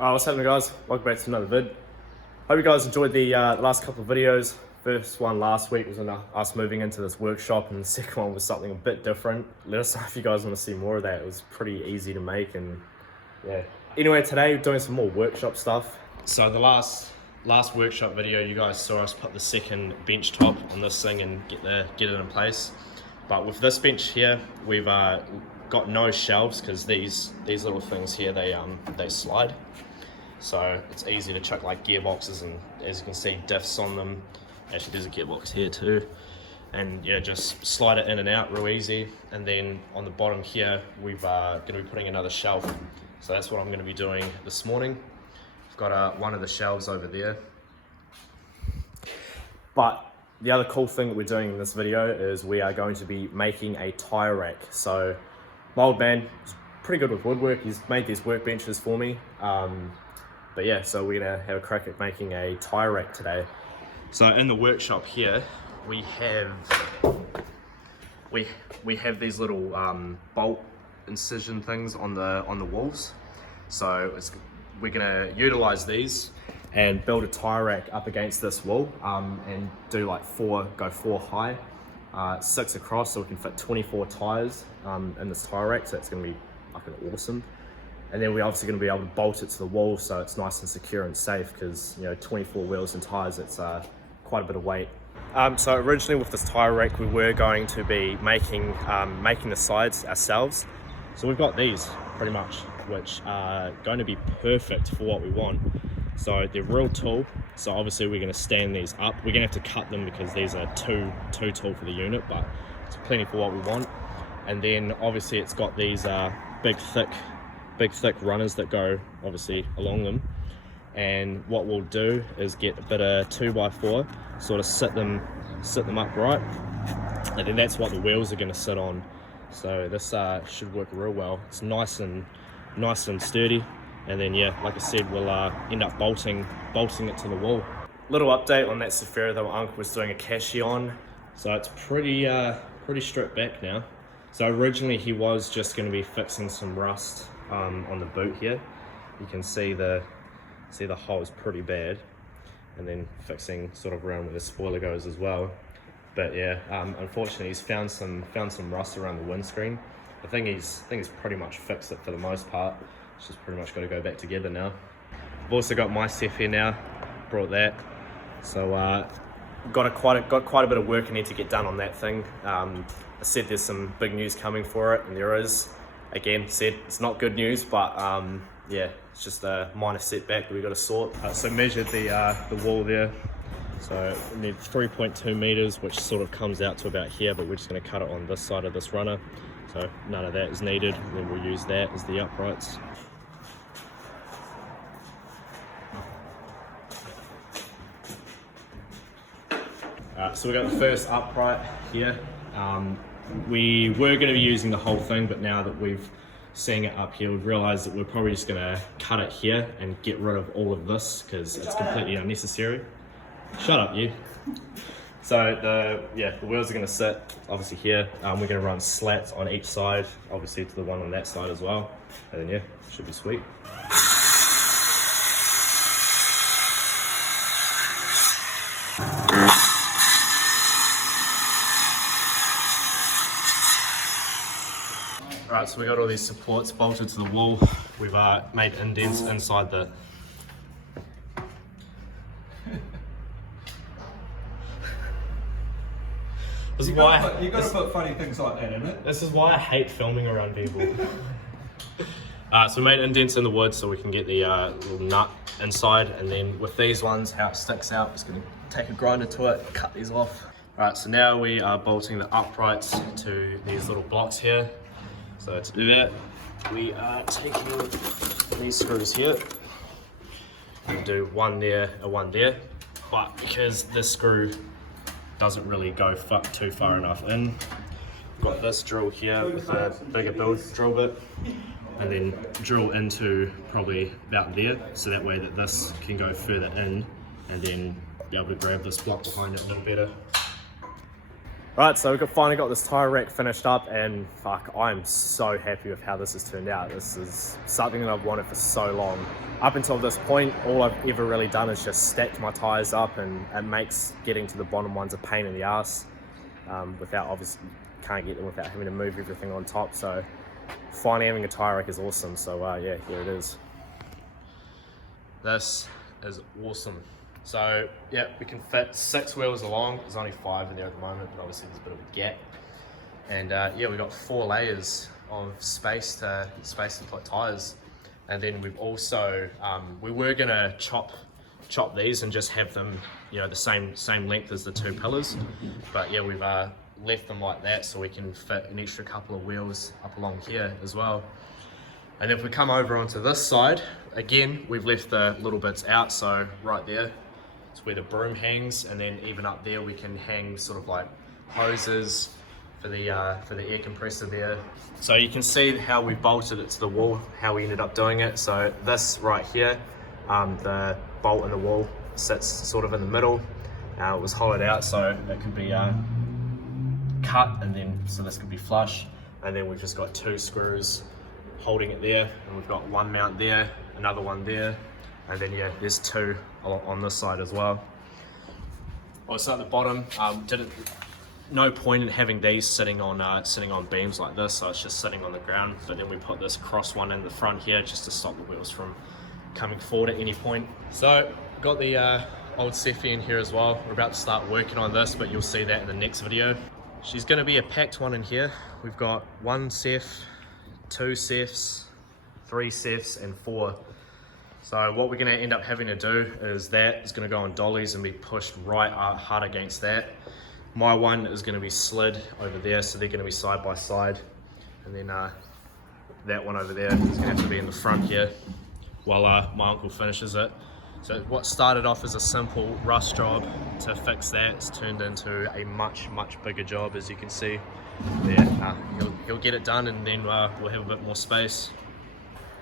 What's happening, guys? Welcome back to another vid. Hope you guys enjoyed the last couple of videos. First one last week was on us moving into this workshop, and the second one was something a bit different. Let us know if you guys want to see more of that. It was pretty easy to make, and yeah. Anyway, today we're doing some more workshop stuff. So the last workshop video, you guys saw us put the second bench top on this thing and get it in place. But with this bench here, we've got no shelves because these little things here, they slide. So it's easy to chuck like gearboxes, and as you can see, diffs on them. Actually, there's a gearbox here too. And yeah, just slide it in and out real easy. And then on the bottom here, we've going to be putting another shelf. So that's what I'm going to be doing this morning. I've got one of the shelves over there. But the other cool thing that we're doing in this video is we are going to be making a tire rack. So my old man is pretty good with woodwork. He's made these workbenches for me. But yeah, so we're gonna have a crack at making a tire rack today. So in the workshop here, we have these little bolt incision things on the walls. So we're gonna utilize these and build a tire rack up against this wall, and do like go four high, 6 across, so we can fit 24 tires in this tire rack. So it's gonna be fucking awesome. And then we're obviously going to be able to bolt it to the wall so it's nice and secure and safe, because 24 wheels and tires, it's quite a bit of weight. So originally with this tire rack, we were going to be making the sides ourselves. So we've got these pretty much, which are going to be perfect for what we want. So they're real tall. So obviously we're going to stand these up. We're going to have to cut them because these are too tall for the unit, but it's plenty for what we want. And then obviously it's got these big thick runners that go obviously along them, and what we'll do is get a bit of 2x4, sort of sit them upright, and then that's what the wheels are going to sit on. So this should work real well. It's nice and sturdy, and then yeah, like I said, we'll end up bolting it to the wall. Little update on that Zafira that my uncle was doing a cashy on. So it's pretty stripped back now. So originally he was just going to be fixing some rust on the boot here. You can see the hole is pretty bad, and then fixing sort of around where the spoiler goes as well. But yeah, unfortunately he's found some rust around the windscreen. I think he's pretty much fixed it for the most part. It's just pretty much got to go back together now. I've also got my stuff here now, brought that. So got quite a bit of work I need to get done on that thing. I said there's some big news coming for it, and there is. Again, said it's not good news, but yeah, it's just a minor setback that we got to sort. So measured the wall there. So we need 3.2 meters, which sort of comes out to about here, but we're just going to cut it on this side of this runner. So none of that is needed. And then we'll use that as the uprights. So we got the first upright here. We were going to be using the whole thing, but now that we've seen it up here, we've realized that we're probably just going to cut it here and get rid of all of this because it's completely unnecessary. Shut up, you. So the wheels are going to sit obviously here. We're going to run slats on each side, obviously to the one on that side as well. And then yeah, should be sweet. Alright, so we got all these supports bolted to the wall. We've made indents inside the... This is why you got to put funny things like that in it. This is why I hate filming around people. So we made indents in the wood so we can get the little nut inside, and then with these ones, how it sticks out, just going to take a grinder to it, cut these off. Alright, so now we are bolting the uprights to these little blocks here. So to do that, we are taking these screws here and do one there and one there. But because this screw doesn't really go too far enough in, I've got this drill here with a bigger drill bit, and then drill into probably about there, so that way that this can go further in and then be able to grab this block behind it a little better. Right, so we've finally got this tyre rack finished up, and fuck, I'm so happy with how this has turned out. This is something that I've wanted for so long. Up until this point, all I've ever really done is just stacked my tyres up, and it makes getting to the bottom ones a pain in the ass. Without, obviously, can't get them without having to move everything on top. So finally having a tyre rack is awesome. So yeah, here it is. This is awesome. So yeah, we can fit 6 wheels along. There's only 5 in there at the moment, but obviously there's a bit of a gap. And yeah, we've got 4 layers of space to put tyres. And then we've also, we were gonna chop these and just have them, you know, the same length as the 2 pillars. But yeah, we've left them like that so we can fit an extra couple of wheels up along here as well. And if we come over onto this side, again, we've left the little bits out. So right there, it's where the broom hangs, and then even up there we can hang sort of like hoses for the air compressor there. So you can see how we bolted it to the wall, how we ended up doing it. So this right here, the bolt in the wall sits sort of in the middle. It was hollowed out so it could be cut, and then so this could be flush. And then we've just got 2 screws holding it there, and we've got 1 mount there, another one there, and then yeah, there's 2 on this side as well. Also at the bottom, no point in having these sitting on beams like this, so it's just sitting on the ground. But then we put this cross one in the front here just to stop the wheels from coming forward at any point. So got the old Cephii in here as well. We're about to start working on this, but you'll see that in the next video. She's going to be a packed one in here. We've got 1 Ceph, 2 Cephs, 3 Cephs, and 4. So what we're going to end up having to do is that is going to go on dollies and be pushed right hard against that. My one is going to be slid over there, so they're going to be side by side, and then that one over there is going to have to be in the front here while my uncle finishes it. So what started off as a simple rust job to fix that, it's turned into a much bigger job, as you can see. Yeah, he'll get it done, and then we'll have a bit more space.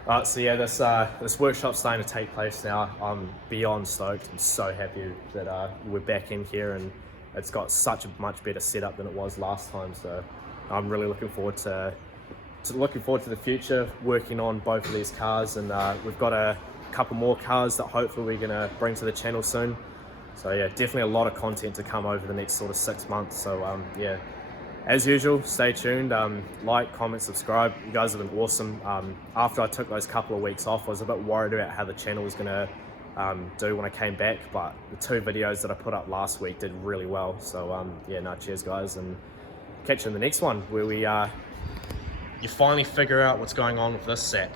Alright, so yeah, this workshop's starting to take place now. I'm beyond stoked. I'm so happy that we're back in here, and it's got such a much better setup than it was last time. So I'm really looking forward to the future, working on both of these cars, and we've got a couple more cars that hopefully we're gonna bring to the channel soon. So yeah, definitely a lot of content to come over the next sort of 6 months. So yeah, as usual, stay tuned, like, comment, subscribe. You guys have been awesome. After I took those couple of weeks off, I was a bit worried about how the channel was gonna do when I came back, but the 2 videos that I put up last week did really well. So yeah, no, cheers guys, and catch you in the next one where we you finally figure out what's going on with this sack.